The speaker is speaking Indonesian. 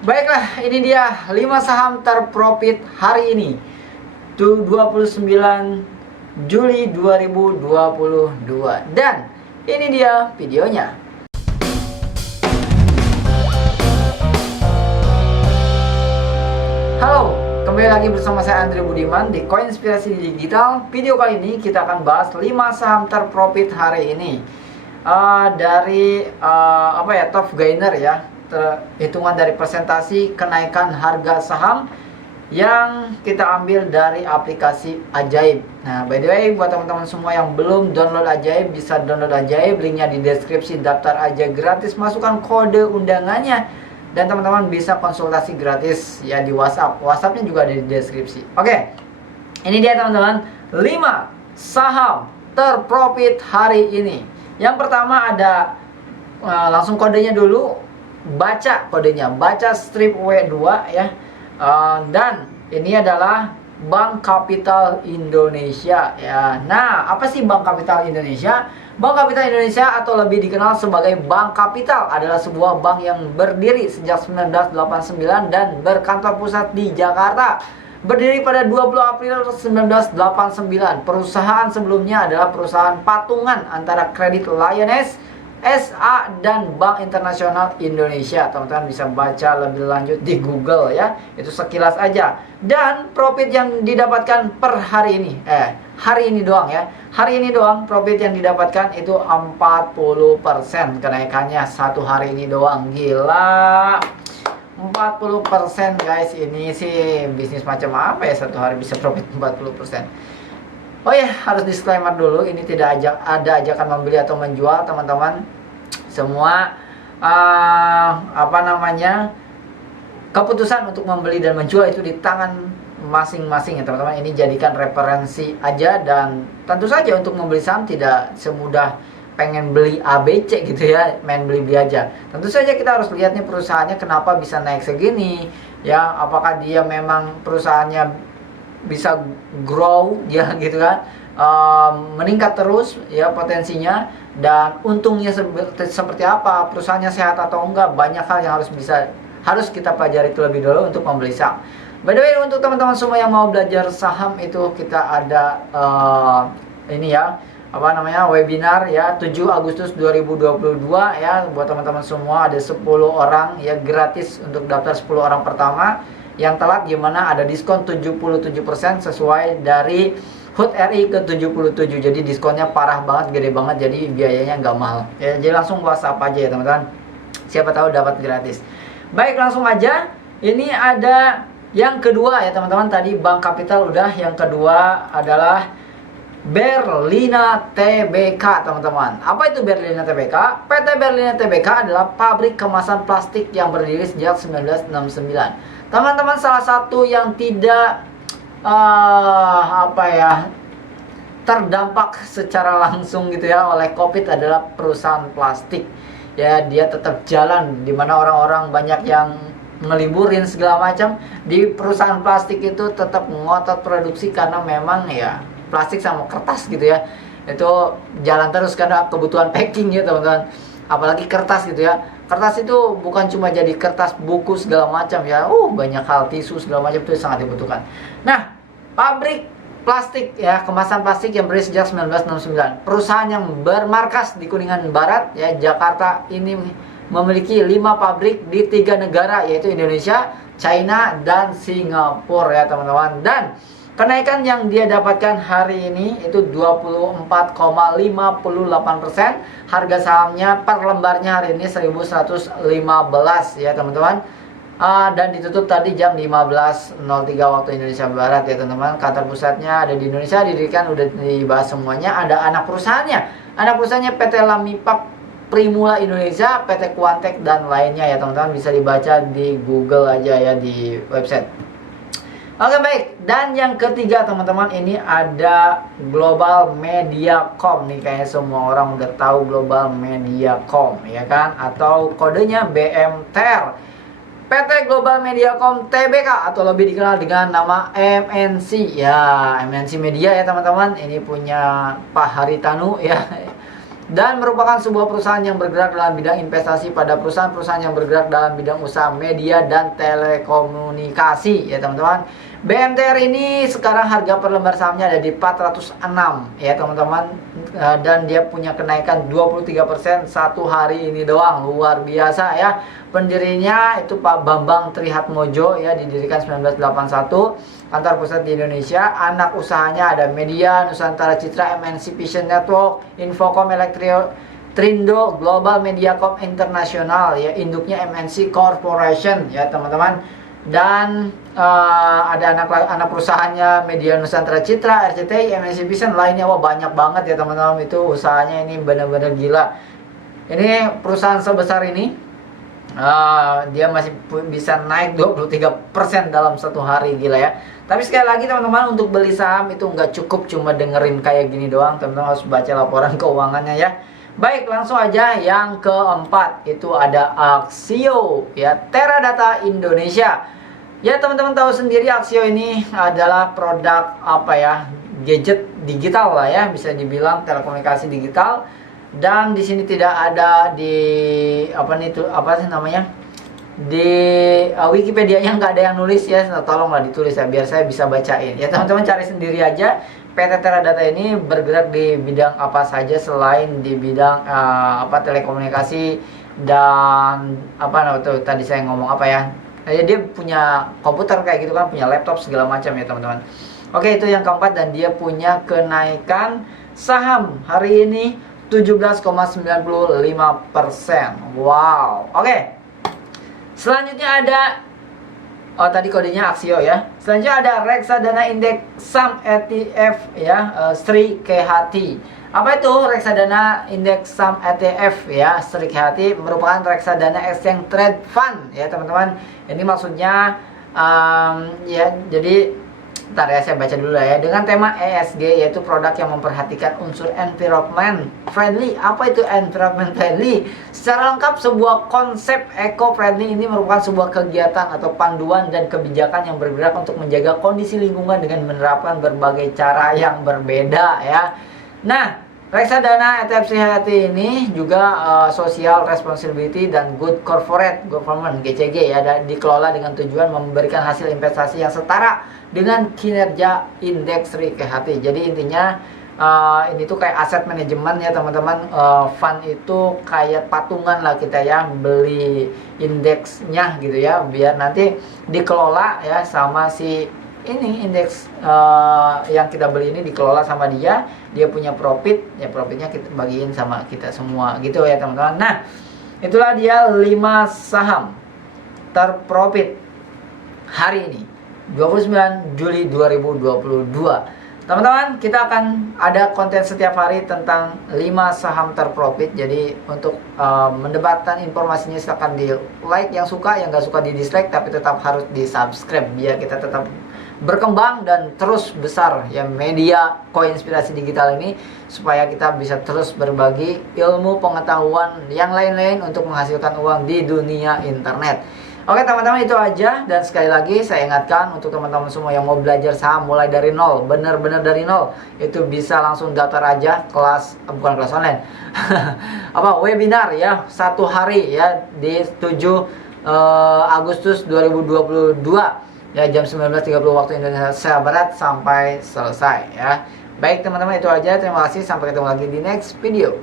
Baiklah, ini dia 5 saham terprofit hari ini, 29 Juli 2022. Dan ini dia videonya. Halo, kembali lagi bersama saya Andri Budiman di Koinspirasi Digital. Video kali ini kita akan bahas 5 saham terprofit hari ini dari top gainer ya. Hitungan dari presentasi kenaikan harga saham yang kita ambil dari aplikasi Ajaib. Nah, by the way, buat teman-teman semua yang belum download Ajaib, bisa download Ajaib, linknya di deskripsi. Daftar aja gratis, masukkan kode undangannya, dan teman-teman bisa konsultasi gratis ya di WhatsApp. WhatsAppnya juga ada di deskripsi. Oke, ini dia teman-teman 5 saham terprofit hari ini. Yang pertama ada langsung kodenya dulu. Baca kodenya, baca strip W2 ya. Dan ini adalah Bank Kapital Indonesia ya. Nah, apa sih Bank Kapital Indonesia? Bank Kapital Indonesia atau lebih dikenal sebagai Bank Kapital adalah sebuah bank yang berdiri sejak 1989 dan berkantor pusat di Jakarta. Berdiri pada 20 April 1989. Perusahaan sebelumnya adalah perusahaan patungan antara Kredit Lyonnais SA dan Bank Internasional Indonesia. Teman-teman bisa baca lebih lanjut di Google ya. Itu sekilas aja. Dan profit yang didapatkan per hari ini, hari ini doang ya. Hari ini doang profit yang didapatkan itu 40% kenaikannya satu hari ini doang. Gila. 40% guys, ini sih bisnis macam apa ya satu hari bisa profit 40%. Oh ya, harus disclaimer dulu, ini tidak ada ajakan membeli atau menjual teman-teman. Semua keputusan untuk membeli dan menjual itu di tangan masing-masing ya teman-teman. Ini jadikan referensi aja, dan tentu saja untuk membeli saham tidak semudah pengen beli ABC gitu ya, main beli-beli aja. Tentu saja kita harus lihat nih perusahaannya kenapa bisa naik segini ya, apakah dia memang perusahaannya bisa grow ya gitu kan, meningkat terus ya potensinya, dan untungnya seperti apa, perusahaannya sehat atau enggak. Banyak hal yang harus kita pelajari terlebih dulu untuk membeli saham. By the way, untuk teman-teman semua yang mau belajar saham itu kita ada webinar ya 7 Agustus 2022 ya, buat teman-teman semua. Ada 10 orang ya gratis untuk daftar 10 orang pertama. Yang telat gimana, ada diskon 77% sesuai dari HUT RI ke 77. Jadi diskonnya parah banget, gede banget, jadi biayanya nggak mahal ya. Jadi langsung WhatsApp aja ya teman-teman, siapa tahu dapat gratis. Baik, langsung aja. Ini ada yang kedua ya teman-teman. Tadi Bank Kapital udah, yang kedua adalah Berlina Tbk teman-teman. Apa itu Berlina Tbk? PT Berlina Tbk adalah pabrik kemasan plastik yang berdiri sejak 1969. Teman-teman, salah satu yang tidak terdampak secara langsung gitu ya oleh COVID adalah perusahaan plastik. Ya, dia tetap jalan, dimana orang-orang banyak yang ngeliburin segala macam. Di perusahaan plastik itu tetap ngotot produksi karena memang ya plastik sama kertas gitu ya, itu jalan terus karena kebutuhan packing ya teman-teman. Apalagi kertas gitu ya. Kertas itu bukan cuma jadi kertas buku segala macam ya. Banyak hal, tisu segala macam itu sangat dibutuhkan. Nah, pabrik plastik ya, kemasan plastik yang berdiri sejak 1969. Perusahaan yang bermarkas di Kuningan Barat ya, Jakarta, ini memiliki 5 pabrik di 3 negara, yaitu Indonesia, China, dan Singapura ya teman-teman. Dan kenaikan yang dia dapatkan hari ini itu 24,58%. Harga sahamnya per lembarnya hari ini 1115 ya teman-teman. Dan ditutup tadi jam 15.03 waktu Indonesia Barat ya teman-teman. Kantor pusatnya ada di Indonesia, didirikan udah dibahas semuanya. Ada anak perusahaannya. Anak perusahaannya PT Lamipap Primula Indonesia, PT Quantek, dan lainnya ya teman-teman. Bisa dibaca di Google aja ya, di website. Oke, baik. Dan yang ketiga teman-teman, ini ada Global Mediacom nih. Kayaknya semua orang udah tahu Global Mediacom ya kan, atau kodenya BMTR. PT Global Mediacom Tbk atau lebih dikenal dengan nama MNC ya, MNC Media ya teman-teman. Ini punya Pak Haritanu ya. dan merupakan sebuah perusahaan yang bergerak dalam bidang investasi pada perusahaan-perusahaan yang bergerak dalam bidang usaha media dan telekomunikasi ya teman-teman. BMTR ini sekarang harga per lembar sahamnya ada di 406 ya teman-teman, dan dia punya kenaikan 23% satu hari ini doang, luar biasa ya. Pendirinya itu Pak Bambang Trihatmojo ya, didirikan 1981, kantor pusat di Indonesia. Anak usahanya ada Media, Nusantara Citra, MNC Vision Network, Infocom Elektrio, Trindo, Global Mediacom Internasional ya, induknya MNC Corporation ya teman-teman. Dan ada anak perusahaannya Media Nusantara Citra, RCTI, MNC Vision, lainnya. Wah, banyak banget ya teman-teman, itu usahanya ini benar-benar gila. Ini perusahaan sebesar ini dia masih bisa naik 23% dalam satu hari, gila ya. Tapi sekali lagi teman-teman, untuk beli saham itu nggak cukup cuma dengerin kayak gini doang, teman-teman harus baca laporan keuangannya ya. Baik, langsung aja yang keempat, itu ada Axieo ya, Teradata Indonesia. Ya teman-teman tahu sendiri, Axieo ini adalah produk apa ya, gadget digital lah ya, bisa dibilang telekomunikasi digital. Dan di sini tidak ada di apa sih namanya, di Wikipedia yang nggak ada yang nulis ya, tolonglah ditulis ya biar saya bisa bacain ya teman-teman, cari sendiri aja. PT Teradata ini bergerak di bidang apa saja selain di bidang telekomunikasi dan tadi saya ngomong apa ya, dia punya komputer kayak gitu kan, punya laptop segala macam ya teman-teman. Oke, itu yang keempat, dan dia punya kenaikan saham hari ini 17,95%. Wow. Oke. Selanjutnya ada tadi kodenya Axieo ya. Selanjutnya ada Reksadana Indeks Saham ETF ya, Sri KHT. Apa itu Reksadana Indeks Saham ETF ya, Sri KHT? Merupakan reksadana exchange trade fund ya teman-teman. Ini maksudnya ya, jadi ntar ya saya baca dulu ya. Dengan tema ESG, yaitu produk yang memperhatikan unsur environment friendly. Apa itu environment friendly? Secara lengkap, sebuah konsep eco friendly ini merupakan sebuah kegiatan atau panduan dan kebijakan yang bergerak untuk menjaga kondisi lingkungan dengan menerapkan berbagai cara yang berbeda ya. Nah, reksadana ETF Sri KHT ini juga social responsibility dan good corporate government (GCG) ya, dikelola dengan tujuan memberikan hasil investasi yang setara dengan kinerja indeks Sri KHT. Jadi intinya ini tuh kayak aset manajemen ya teman-teman. Fund itu kayak patungan lah kita ya, beli indeksnya gitu ya, biar nanti dikelola ya sama si ini indeks yang kita beli ini, dikelola sama dia punya profit ya, profitnya kita bagiin sama kita semua gitu ya teman-teman. Nah, itulah dia 5 saham terprofit hari ini 29 Juli 2022. Teman-teman, kita akan ada konten setiap hari tentang 5 saham terprofit. Jadi untuk mendebatkan informasinya silahkan di like yang suka, yang gak suka di dislike, tapi tetap harus di subscribe biar kita tetap berkembang dan terus besar ya media Koinspirasi Digital ini, supaya kita bisa terus berbagi ilmu pengetahuan yang lain-lain untuk menghasilkan uang di dunia internet. Oke teman-teman, itu aja. Dan sekali lagi saya ingatkan untuk teman-teman semua yang mau belajar saham mulai dari nol, benar-benar dari nol, itu bisa langsung daftar aja kelas, bukan kelas online webinar ya, 1 hari ya, di 7 Agustus 2022 ya, jam 19.30 waktu Indonesia Barat sampai selesai ya. Baik teman-teman, itu aja. Terima kasih, sampai ketemu lagi di next video.